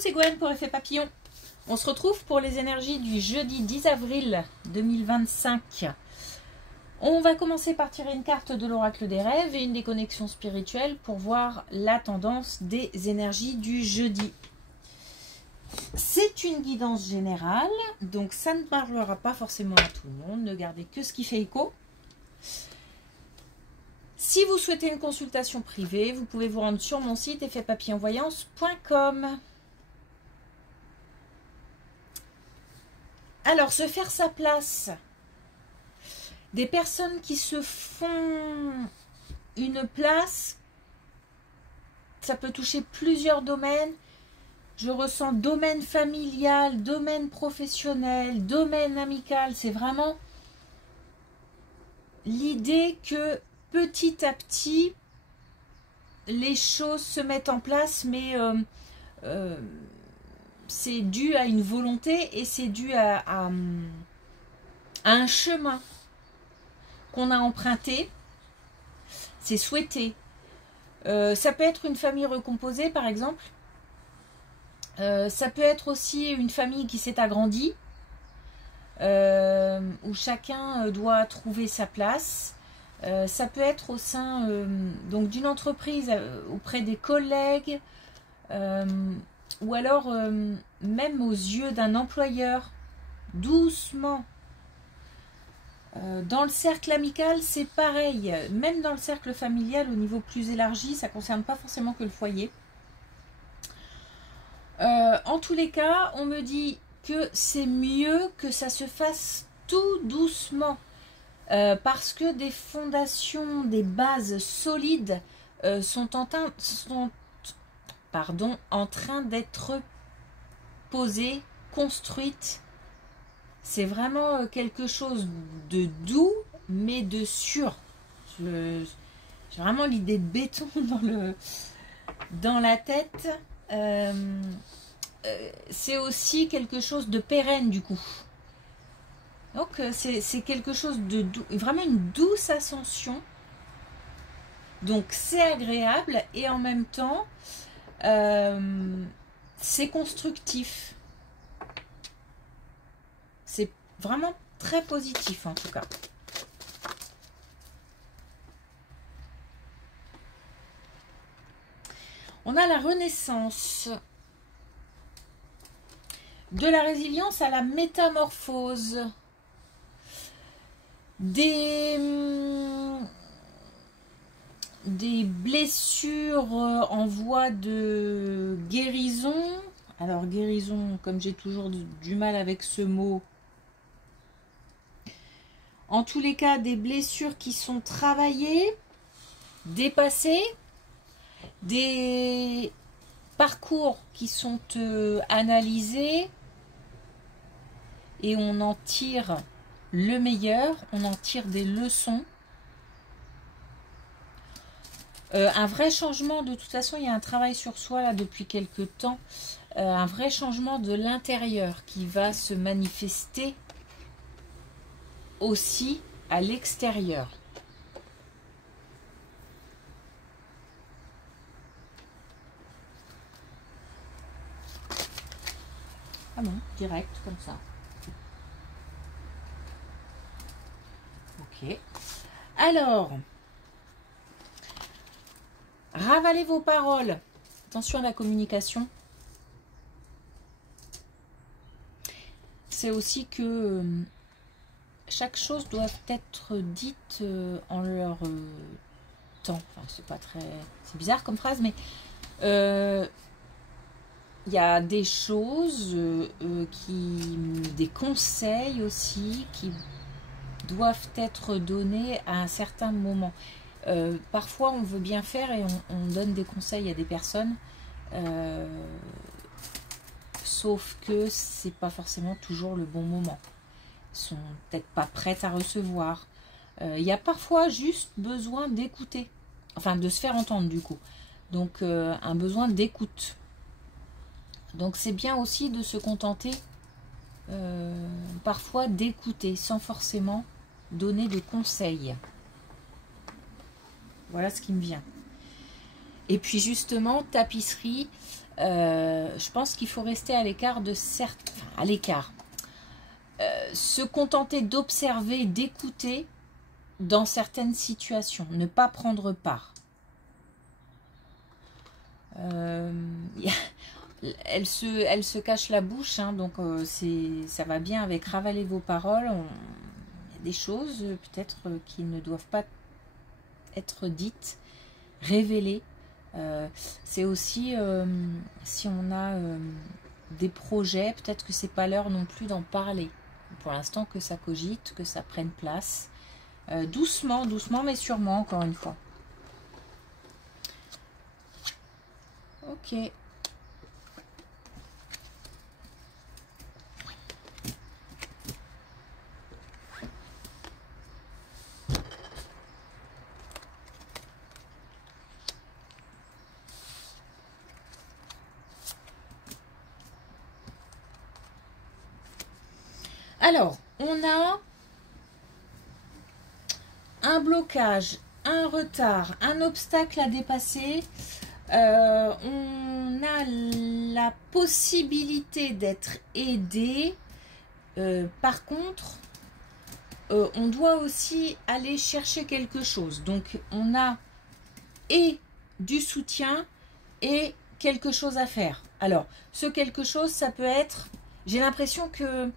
c'est Gwen pour Effet Papillon. On se retrouve pour les énergies du jeudi 10 avril 2025. On va commencer par tirer une carte de l'oracle des rêves et une des connexions spirituelles pour voir la tendance des énergies du jeudi. C'est une guidance générale, donc ça ne parlera pas forcément à tout le monde. Ne gardez que ce qui fait écho. Si vous souhaitez une consultation privée, vous pouvez vous rendre sur mon site effetpapillonvoyance.com. Alors, se faire sa place. Des personnes qui se font une place, ça peut toucher plusieurs domaines. Je ressens domaine familial, domaine professionnel, domaine amical. C'est vraiment l'idée que petit à petit, les choses se mettent en place, mais c'est dû à une volonté et c'est dû à un chemin qu'on a emprunté. C'est souhaité. Ça peut être une famille recomposée, par exemple. Ça peut être aussi une famille qui s'est agrandie, où chacun doit trouver sa place. Ça peut être au sein donc d'une entreprise, auprès des collègues, ou alors même aux yeux d'un employeur, doucement. Dans le cercle amical, c'est pareil. Même dans le cercle familial, au niveau plus élargi, ça ne concerne pas forcément que le foyer. En tous les cas, on me dit que c'est mieux que ça se fasse tout doucement. Parce que des fondations, des bases solides sont en train d'être posées, construites. C'est vraiment quelque chose de doux, mais de sûr. J'ai vraiment l'idée de béton dans la tête. C'est aussi quelque chose de pérenne du coup. Donc c'est quelque chose de doux, vraiment une douce ascension. Donc c'est agréable et en même temps c'est constructif. C'est vraiment très positif en tout cas. On a la renaissance. De la résilience à la métamorphose. Des blessures en voie de guérison. Alors guérison, comme j'ai toujours du mal avec ce mot. En tous les cas, des blessures qui sont travaillées, dépassées, des parcours qui sont analysés et on en tire le meilleur, on en tire des leçons. Un vrai changement, de toute façon, il y a un travail sur soi là depuis quelques temps, un vrai changement de l'intérieur qui va se manifester aussi à l'extérieur. Ah bon, direct comme ça. Ok. Alors, ravalez vos paroles. Attention à la communication. C'est aussi que chaque chose doit être dite en leur temps. Enfin, c'est pas très... C'est bizarre comme phrase, mais il y a des choses, des conseils aussi qui doivent être donnés à un certain moment. Parfois, on veut bien faire et on donne des conseils à des personnes, sauf que c'est pas forcément toujours le bon moment. Ils sont peut-être pas prêts à recevoir. Il y a parfois juste besoin d'écouter, enfin de se faire entendre du coup. Donc un besoin d'écoute. Donc c'est bien aussi de se contenter parfois d'écouter sans forcément donner de conseils. Voilà ce qui me vient. Et puis justement, tapisserie, je pense qu'il faut rester à l'écart de certains... Enfin, à l'écart. Se contenter d'observer, d'écouter dans certaines situations. Ne pas prendre part. Elle se cache la bouche, hein, donc ça va bien avec ravaler vos paroles. Il y a des choses peut-être qui ne doivent pas être dites, révélées. C'est aussi si on a des projets, peut-être que c'est pas l'heure non plus d'en parler. Pour l'instant que ça cogite, que ça prenne place. Doucement, doucement, mais sûrement, encore une fois. Ok. Alors, on a un blocage, un retard, un obstacle à dépasser. On a la possibilité d'être aidé. Par contre, on doit aussi aller chercher quelque chose. Donc, on a et du soutien et quelque chose à faire. Alors, ce quelque chose, ça peut être... J'ai l'impression que...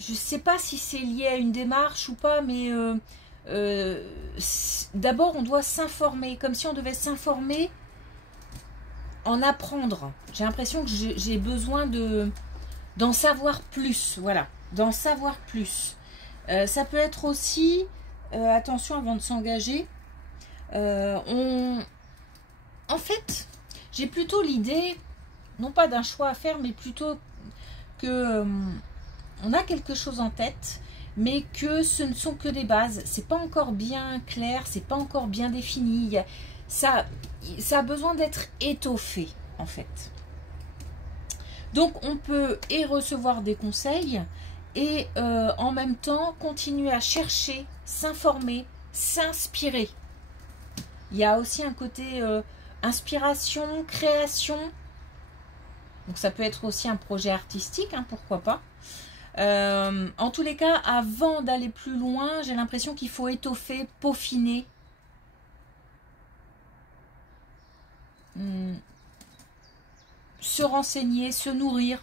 Je ne sais pas si c'est lié à une démarche ou pas, mais d'abord, on doit s'informer, comme si on devait s'informer, en apprendre. J'ai l'impression que j'ai besoin d'en savoir plus, voilà, d'en savoir plus. Ça peut être aussi, attention avant de s'engager, en fait, j'ai plutôt l'idée, non pas d'un choix à faire, mais plutôt que... on a quelque chose en tête, mais que ce ne sont que des bases. C'est pas encore bien clair, c'est pas encore bien défini. Ça a besoin d'être étoffé, en fait. Donc, on peut et recevoir des conseils et en même temps continuer à chercher, s'informer, s'inspirer. Il y a aussi un côté inspiration, création. Donc, ça peut être aussi un projet artistique, hein, pourquoi pas. En tous les cas, avant d'aller plus loin, j'ai l'impression qu'il faut étoffer, peaufiner. Se renseigner, se nourrir.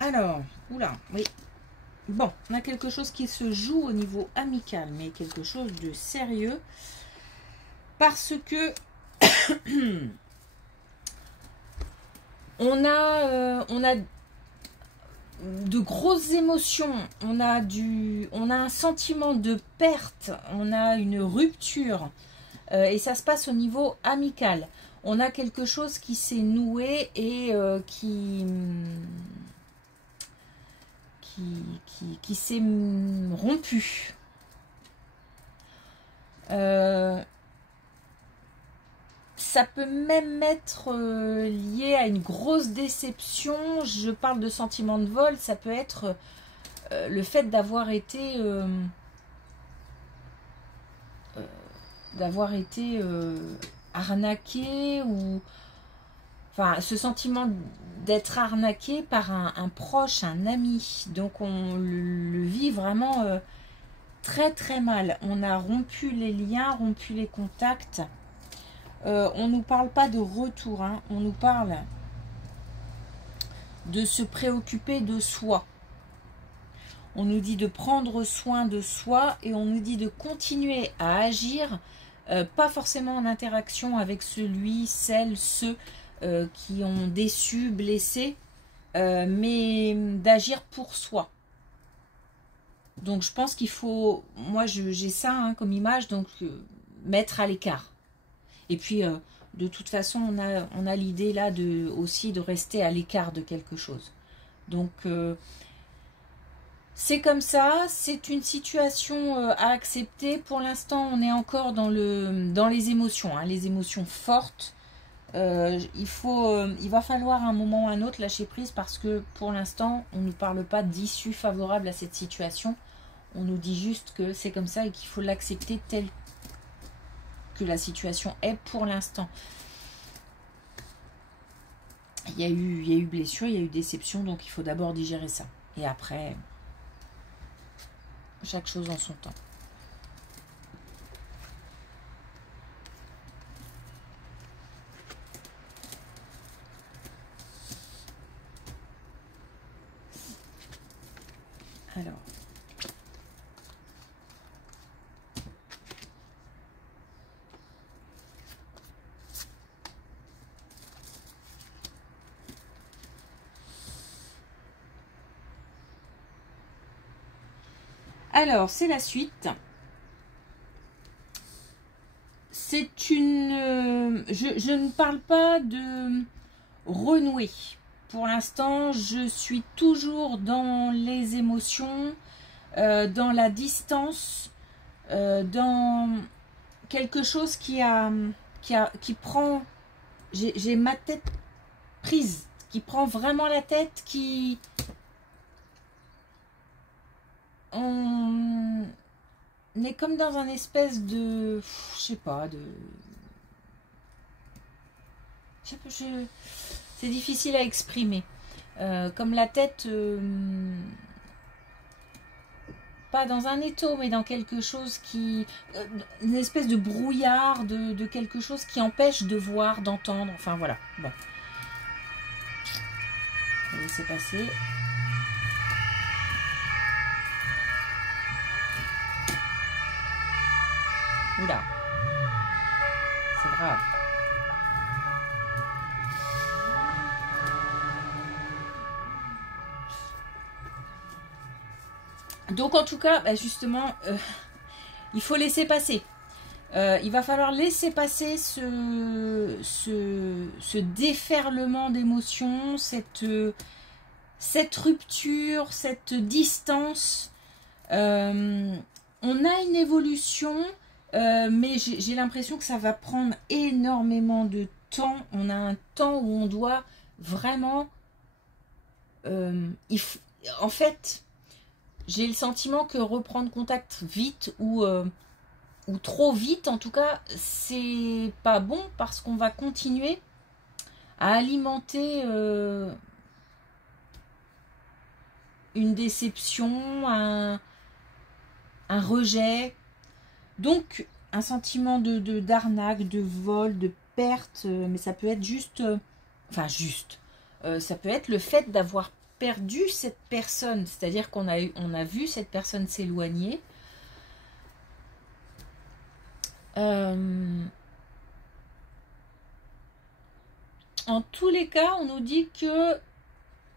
Alors, oula, oui. Bon, on a quelque chose qui se joue au niveau amical, mais quelque chose de sérieux. Parce que on a de grosses émotions, on a un sentiment de perte, on a une rupture, et ça se passe au niveau amical. On a quelque chose qui s'est noué et qui s'est rompu. Ça peut même être lié à une grosse déception. Je parle de sentiment de vol. Ça peut être le fait d'avoir été arnaqué, ou enfin ce sentiment d'être arnaqué par un proche, un ami. Donc on le vit vraiment très très mal. On a rompu les liens, rompu les contacts. On ne nous parle pas de retour, hein. On nous parle de se préoccuper de soi. On nous dit de prendre soin de soi et on nous dit de continuer à agir, pas forcément en interaction avec celui, celle, ceux qui ont déçu, blessé, mais d'agir pour soi. Donc je pense qu'il faut, moi j'ai ça hein, comme image, donc mettre à l'écart. Et puis de toute façon on a l'idée là aussi de rester à l'écart de quelque chose. Donc C'est comme ça, c'est une situation à accepter. Pour l'instant, on est encore dans les émotions, hein, les émotions fortes. Il va falloir à un moment ou à un autre lâcher prise parce que pour l'instant, on ne nous parle pas d'issue favorable à cette situation. On nous dit juste que c'est comme ça et qu'il faut l'accepter telle que la situation est pour l'instant. Il y a eu blessure, il y a eu déception, donc il faut d'abord digérer ça. Et après, chaque chose en son temps. Alors. Alors, c'est la suite. C'est une... je ne parle pas de renouer. Pour l'instant, je suis toujours dans les émotions, dans la distance, dans quelque chose qui prend... J'ai ma tête prise, qui prend vraiment la tête, qui... On est comme dans un espèce de... Je sais pas, de... C'est difficile à exprimer. Comme la tête... pas dans un étau, mais dans quelque chose qui... une espèce de brouillard, de quelque chose qui empêche de voir, d'entendre. Enfin, voilà. Bon. On va laisser passer. Oula. C'est grave. Donc en tout cas, bah justement, il faut laisser passer. Il va falloir laisser passer ce déferlement d'émotions, cette rupture, cette distance. On a une évolution, mais j'ai l'impression que ça va prendre énormément de temps. On a un temps où on doit vraiment... en fait... J'ai le sentiment que reprendre contact vite ou trop vite, en tout cas, c'est pas bon parce qu'on va continuer à alimenter une déception, un rejet, donc un sentiment d'arnaque, de vol, de perte, mais ça peut être juste, ça peut être le fait d'avoir perdu cette personne, c'est-à-dire qu'on a vu cette personne s'éloigner. En tous les cas, on nous dit que,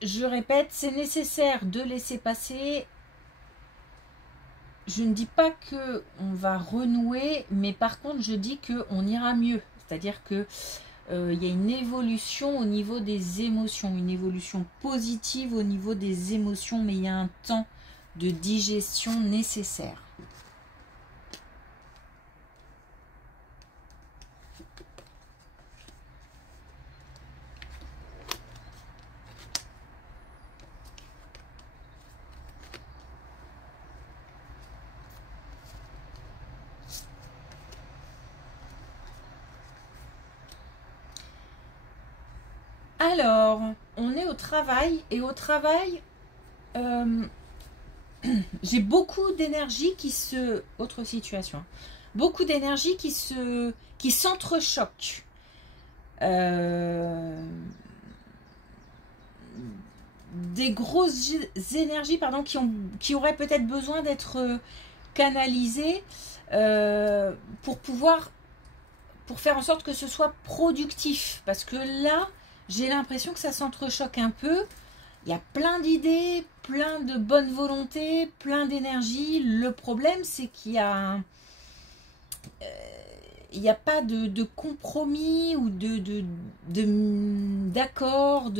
je répète, c'est nécessaire de laisser passer. Je ne dis pas que on va renouer, mais par contre, je dis que on ira mieux. C'est-à-dire que il y a une évolution au niveau des émotions, une évolution positive au niveau des émotions, mais il y a un temps de digestion nécessaire. Alors, on est au travail, et au travail, j'ai beaucoup d'énergie qui se... Autre situation. Beaucoup d'énergie qui s'entrechoquent. Des grosses énergies, pardon, qui auraient peut-être besoin d'être canalisées pour faire en sorte que ce soit productif. Parce que là, j'ai l'impression que ça s'entrechoque un peu. Il y a plein d'idées, plein de bonne volonté, plein d'énergie. Le problème, c'est qu'il y a... il n'y a pas de compromis ou d'accord,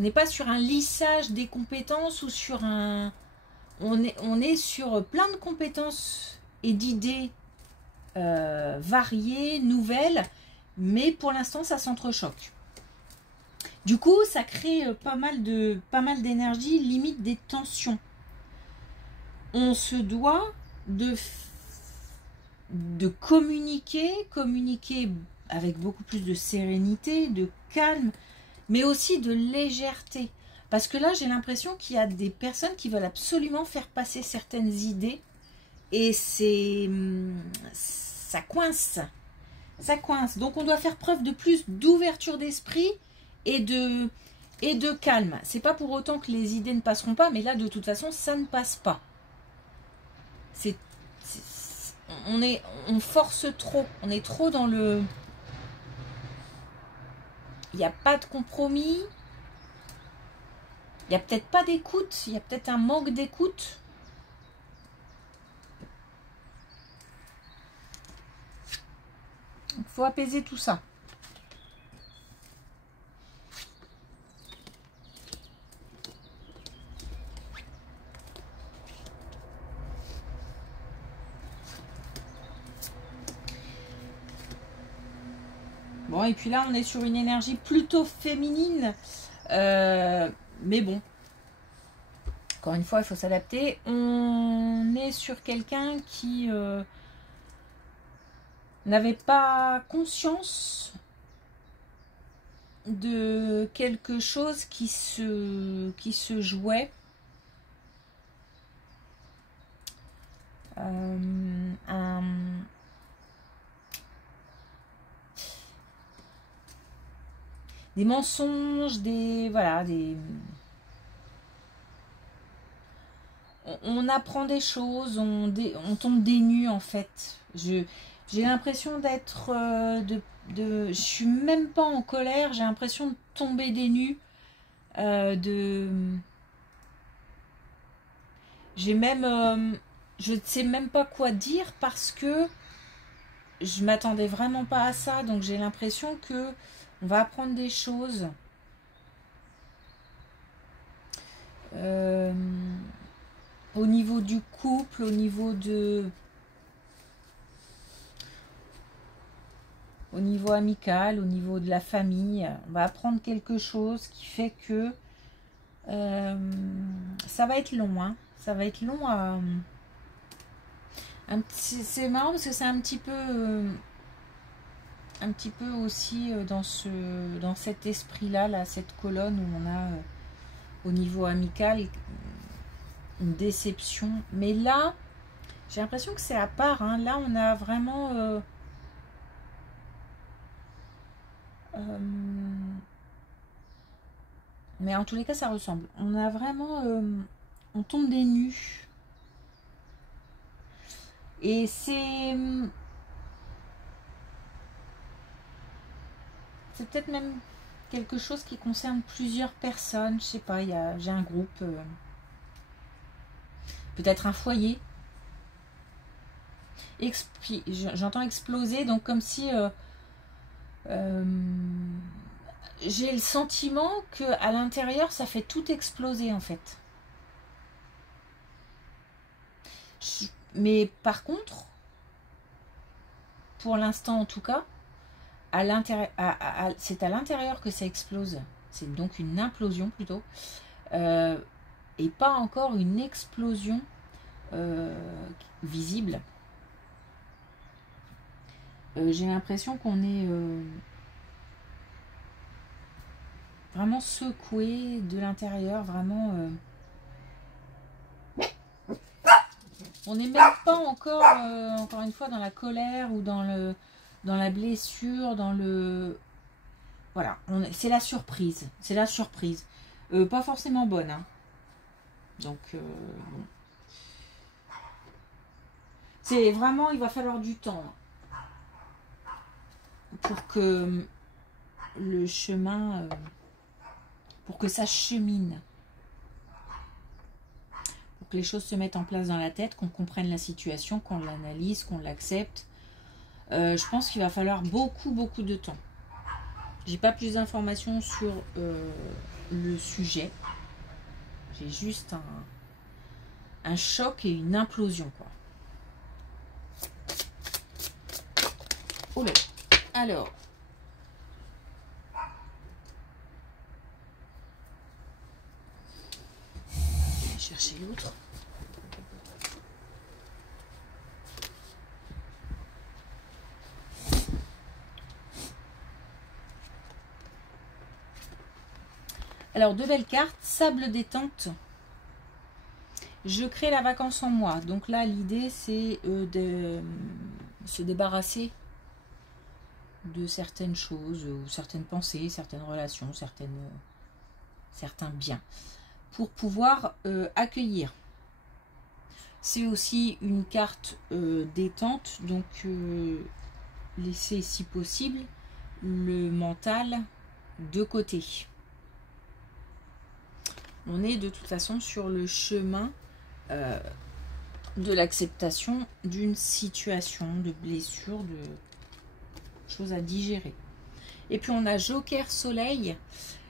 On n'est pas sur un lissage des compétences ou sur un... On est sur plein de compétences et d'idées variées, nouvelles, mais pour l'instant, ça s'entrechoque. Du coup, ça crée pas mal d'énergie, limite des tensions. On se doit de communiquer avec beaucoup plus de sérénité, de calme, mais aussi de légèreté. Parce que là, j'ai l'impression qu'il y a des personnes qui veulent absolument faire passer certaines idées et ça coince. Ça coince. Donc, on doit faire preuve de plus d'ouverture d'esprit et de calme. C'est pas pour autant que les idées ne passeront pas, mais là, de toute façon, ça ne passe pas. On force trop. On est trop dans le... Il n'y a pas de compromis. Il n'y a peut-être pas d'écoute. Il y a peut-être un manque d'écoute. Il faut apaiser tout ça. Bon, et puis là, on est sur une énergie plutôt féminine. Mais bon. Encore une fois, il faut s'adapter. On est sur quelqu'un qui n'avait pas conscience de quelque chose qui se jouait. Des mensonges, on apprend des choses, on tombe des nues en fait. J'ai l'impression d'être je suis même pas en colère, j'ai l'impression de tomber des nues, j'ai même je ne sais même pas quoi dire parce que je m'attendais vraiment pas à ça, donc j'ai l'impression que on va apprendre des choses. Au niveau du couple, au niveau amical, au niveau de la famille, on va apprendre quelque chose qui fait que ça va être long, hein. Ça va être long à... C'est marrant parce que c'est un petit peu aussi dans cet esprit-là, là, cette colonne où on a au niveau amical une déception. Mais là, j'ai l'impression que c'est à part, hein. Là, on a vraiment... mais en tous les cas, ça ressemble. On a vraiment... on tombe des nues. Et c'est peut-être même quelque chose qui concerne plusieurs personnes. Je sais pas, j'ai un groupe... peut-être un foyer. J'entends exploser, donc comme si... j'ai le sentiment que à l'intérieur ça fait tout exploser en fait. Mais par contre, pour l'instant en tout cas, c'est à l'intérieur que ça explose. C'est donc une implosion plutôt, et pas encore une explosion visible. J'ai l'impression qu'on est vraiment secoué de l'intérieur, vraiment. On n'est même pas encore, encore une fois, dans la colère ou dans la blessure, dans le... Voilà, c'est la surprise. C'est la surprise. Pas forcément bonne, hein. Donc, bon. C'est vraiment, il va falloir du temps pour que le chemin... pour que ça chemine. Pour que les choses se mettent en place dans la tête, qu'on comprenne la situation, qu'on l'analyse, qu'on l'accepte. Je pense qu'il va falloir beaucoup de temps. J'ai pas plus d'informations sur le sujet. J'ai juste un choc et une implosion, quoi. Oh là. Alors. Je vais chercher l'autre. Alors, de belles cartes. Sable détente. Je crée la vacance en moi. Donc là, l'idée, c'est de se débarrasser de certaines choses, ou certaines pensées, certaines relations, certains biens, pour pouvoir accueillir. C'est aussi une carte détente, donc laisser, si possible, le mental de côté. On est de toute façon sur le chemin de l'acceptation d'une situation, de blessure, de choses à digérer. Et puis on a Joker Soleil.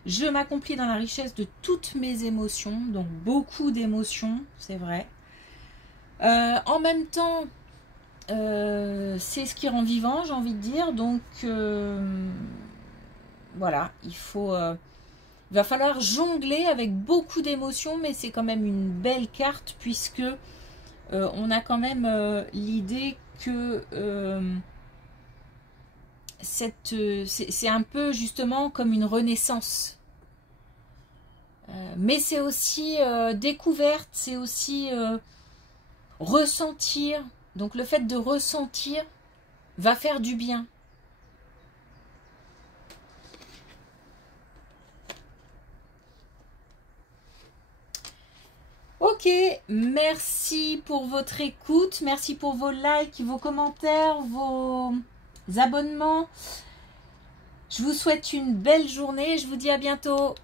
Je m'accomplis dans la richesse de toutes mes émotions, donc beaucoup d'émotions, c'est vrai. En même temps, c'est ce qui rend vivant, j'ai envie de dire. Donc voilà, il va falloir jongler avec beaucoup d'émotions, mais c'est quand même une belle carte puisque on a quand même l'idée que c'est un peu justement comme une renaissance. Mais c'est aussi découverte, c'est aussi ressentir. Donc le fait de ressentir va faire du bien. Ok, merci pour votre écoute, merci pour vos likes, vos commentaires, vos abonnements. Je vous souhaite une belle journée, je vous dis à bientôt.